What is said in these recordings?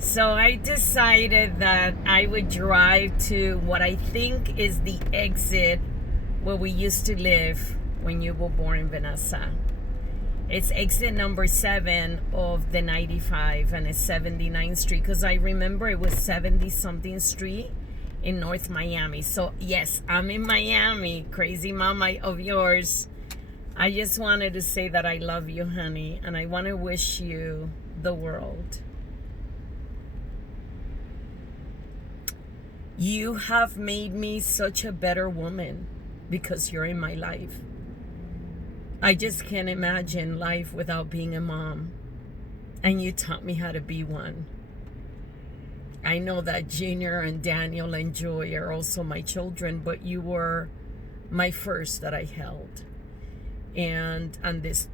So I decided that I would drive to what I think is the exit where we used to live when you were born, Vanessa. It's exit number 7 of the 95 and it's 79th Street because I remember it was 70 something Street in North Miami. So yes, I'm in Miami, crazy mama of yours. I just wanted to say that I love you, honey, and I want to wish you the world. You have made me such a better woman because you're in my life. I just can't imagine life without being a mom. And you taught me how to be one. I know that Junior and Daniel and Joy are also my children, but you were my first that I held. And on this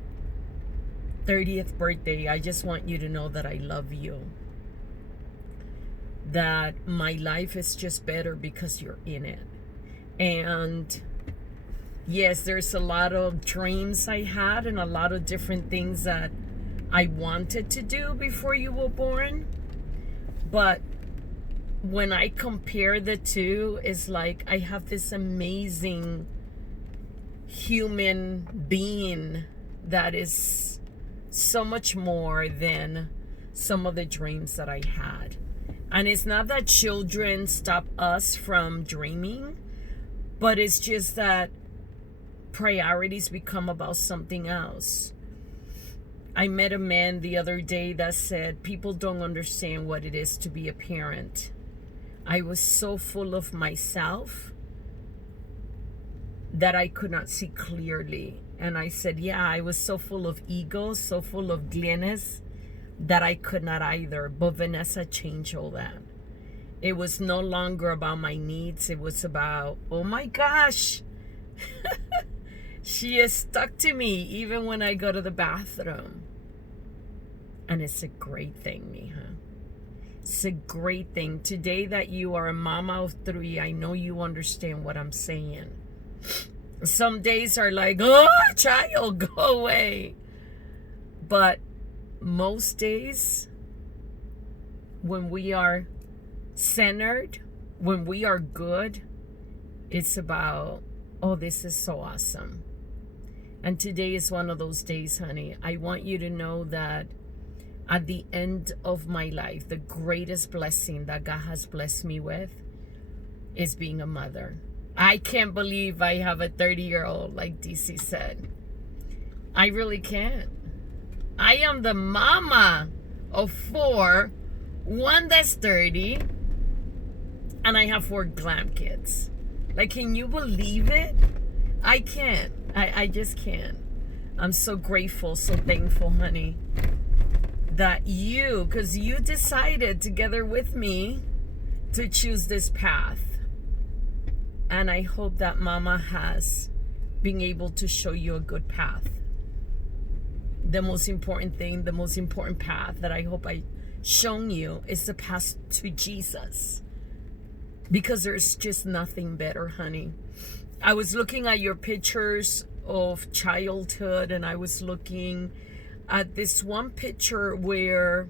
30th birthday, I just want you to know that I love you. That my life is just better because you're in it. And yes, there's a lot of dreams I had and a lot of different things that I wanted to do before you were born. But when I compare the two, it's like I have this amazing human being that is so much more than some of the dreams that I had. And it's not that children stop us from dreaming, but it's just that priorities become about something else. I met a man the other day that said, people don't understand what it is to be a parent. I was so full of myself that I could not see clearly. And I said, yeah, I was so full of ego, so full of Glennis, that I could not either. But Vanessa changed all that. It was no longer about my needs. It was about, oh my gosh, she is stuck to me even when I go to the bathroom. And it's a great thing, mija. It's a great thing. Today that you are a mama of 3, I know you understand what I'm saying. Some days are like, oh, child, go away. But most days, when we are centered, when we are good, it's about, oh, this is so awesome. And today is one of those days, honey. I want you to know that at the end of my life, the greatest blessing that God has blessed me with is being a mother. I can't believe I have a 30-year-old, like DC said. I really can't. I am the mama of 4, one that's 30, and I have 4 glam kids. Like, can you believe it? I can't. I just can't. I'm so grateful, so thankful, honey, that you, because you decided together with me to choose this path. And I hope that mama has been able to show you a good path. The most important thing, the most important path that I hope I shown you is the path to Jesus. Because there's just nothing better, honey. I was looking at your pictures of childhood, and I was looking at this one picture where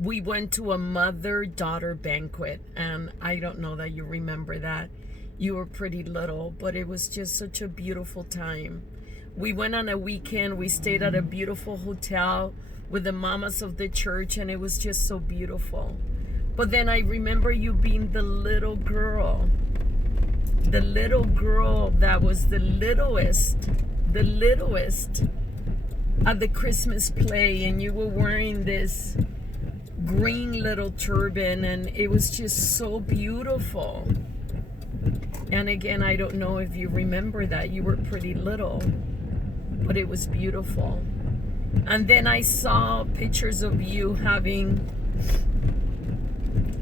we went to a mother-daughter banquet, and I don't know that you remember that. You were pretty little, but it was just such a beautiful time. We went on a weekend. We stayed at a beautiful hotel with the mamas of the church, and it was just so beautiful. But then I remember you being the little girl that was the littlest at the Christmas play, and you were wearing this green little turban, and it was just so beautiful. And again, I don't know if you remember that. You were pretty little, but it was beautiful. And then I saw pictures of you having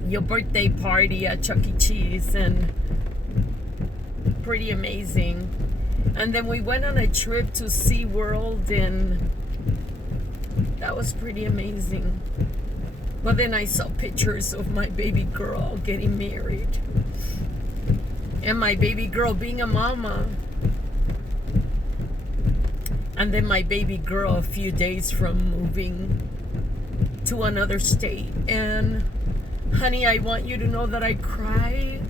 your birthday party at Chuck E. Cheese, and pretty amazing. And then we went on a trip to SeaWorld, and that was pretty amazing. But then I saw pictures of my baby girl getting married, and my baby girl being a mama. And then my baby girl a few days from moving to another state. And honey, I want you to know that I cry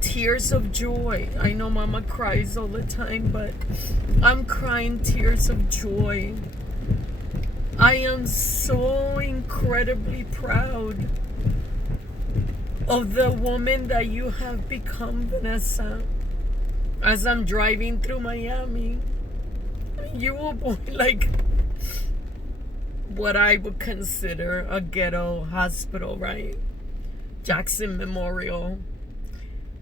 tears of joy. I know mama cries all the time, but I'm crying tears of joy. I am so incredibly proud of the woman that you have become, Vanessa. As I'm driving through Miami, you were born like what I would consider a ghetto hospital, right? Jackson Memorial.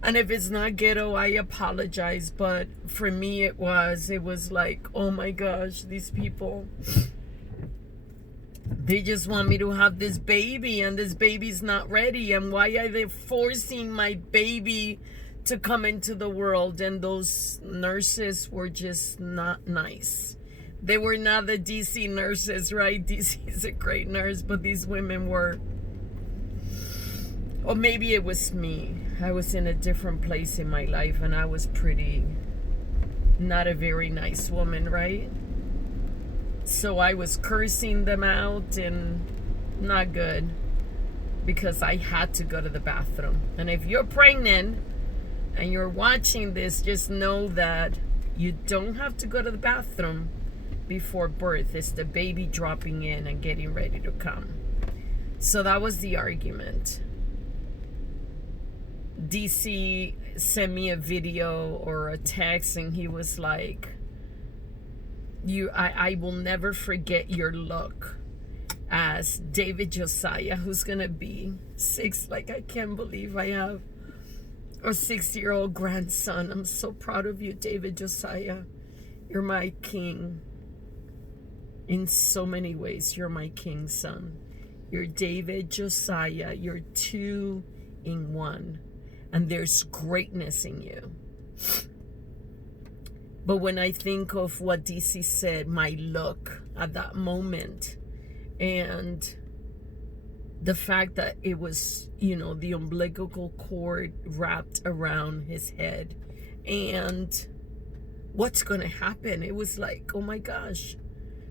And if it's not ghetto, I apologize. But for me, it was like, oh my gosh, these people, they just want me to have this baby, and this baby's not ready. And why are they forcing my baby to come into the world? And those nurses were just not nice. They were not the DC nurses, right? DC is a great nurse, but these women were, or maybe it was me. I was in a different place in my life, and I was pretty not a very nice woman, right? So I was cursing them out, and not good, because I had to go to the bathroom. And if you're pregnant and you're watching this, just know that you don't have to go to the bathroom before birth. It's the baby dropping in and getting ready to come. So that was the argument. DC sent me a video or a text, and he was like, I will never forget your look as David Josiah, who's gonna be 6. Like, I can't believe I have a 6-year-old grandson. I'm so proud of you, David Josiah. You're my king. In so many ways, you're my king, son. You're David Josiah. You're 2 in 1. And there's greatness in you. But when I think of what DC said, my look at that moment, and the fact that it was, the umbilical cord wrapped around his head, and what's going to happen? It was like, oh my gosh.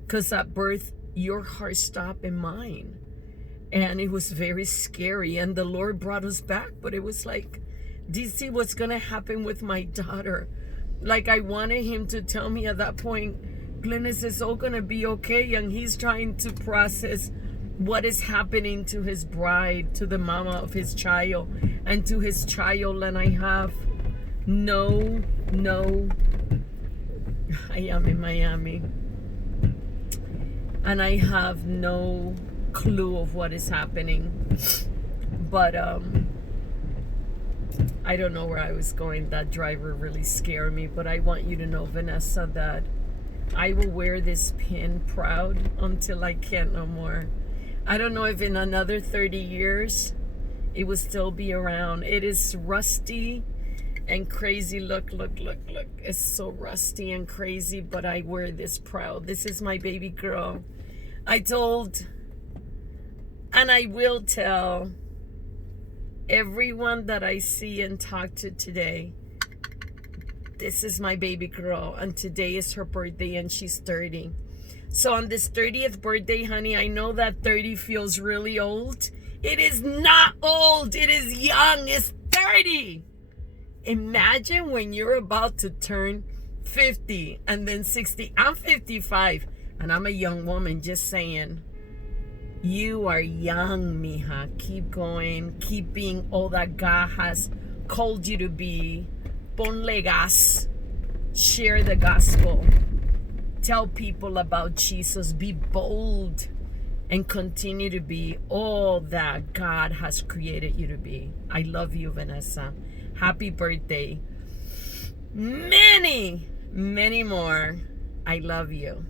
Because at birth, your heart stopped and mine. And it was very scary. And the Lord brought us back. But it was like, DC, what's going to happen with my daughter? Like, I wanted him to tell me at that point, Glennis, it's all going to be okay. And he's trying to process what is happening to his bride, to the mama of his child, and to his child. And I have no, I am in Miami. And I have no clue of what is happening. But I don't know where I was going. That driver really scared me. But I want you to know, Vanessa, that I will wear this pin proud until I can't no more. I don't know if in another 30 years it will still be around. It is rusty and crazy. Look. It's so rusty and crazy, but I wear this proud. This is my baby girl. I told, and I will tell everyone that I see and talk to today, this is my baby girl, and today is her birthday, and she's 30. So on this 30th birthday, honey, I know that 30 feels really old. It is not old. It is young. It's 30. Imagine when you're about to turn 50 and then 60. I'm 55 and I'm a young woman, just saying. You are young, mija. Keep going. Keep being all that God has called you to be. Ponle gas. Share the gospel. Tell people about Jesus. Be bold and continue to be all that God has created you to be. I love you, Vanessa. Happy birthday. Many more. I love you.